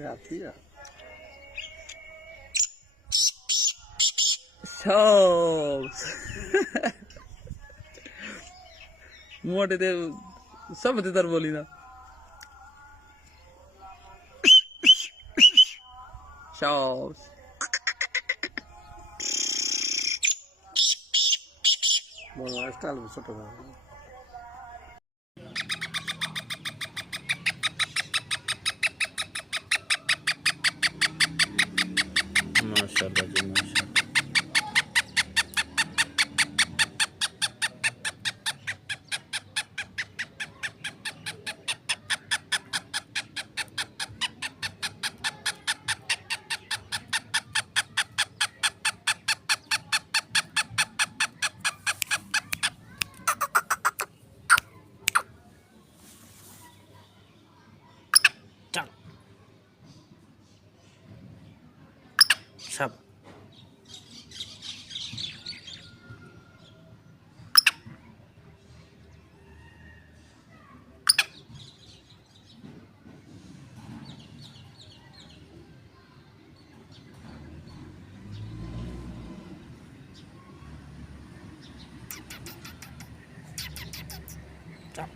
Tía. Shows. मोटे ते सब तीतर बोली ना shows. Bueno, está lo nosotros. माशाल्लाह जी माशाल्लाह चल सब चल चल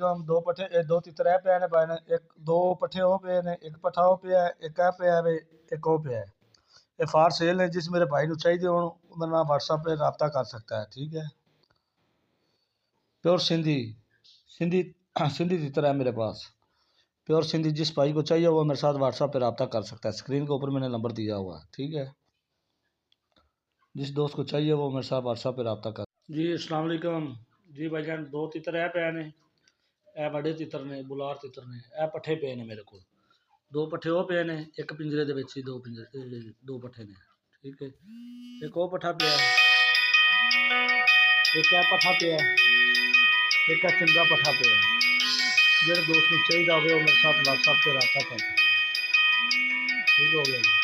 चल दो पट्ठे दो तितरे पे ने बाने एक दो पट्ठे हो पे ने एक पट्ठा हो पे एक आ पे है एक हो पे है ये फार सेल है, जिस मेरे भाई को चाहिए हो मेरे नाल व्हाट्सएप पे रब्ता कर सकता है, ठीक है। प्योर सिंधी, सिंधी सिंधी तीतर है मेरे पास, प्योर सिंधी। जिस भाई को चाहिए वो मेरे साथ व्हाट्सएप पे रब्ता कर सकता है, स्क्रीन के ऊपर मैंने नंबर दिया हुआ है, ठीक है। जिस दोस्त को चाहिए वो मेरे साथ व्हाट्सएप पे रब्ता कर। जी अस्सलाम वालेकुम जी भाईजान, दो तीतर है पे ने, ए बड़े तीतर ने, बुलार तीतर ने, ए पट्ठे पे ने मेरे को, दो पट्ठे वो पे ने, एक पिंजरे दे विच ही दो पिंजरे दो पट्ठे ने, ठीक है। एक वो पट्ठा पे है, एक है पट्ठा पे है, एक है चिंगा पट्ठा पे है। जो दोस्त को चाहिए हो मेरे साथ व्हाट्सएप पे रब्ता कर सकते हैं, ठीक हो गया जी।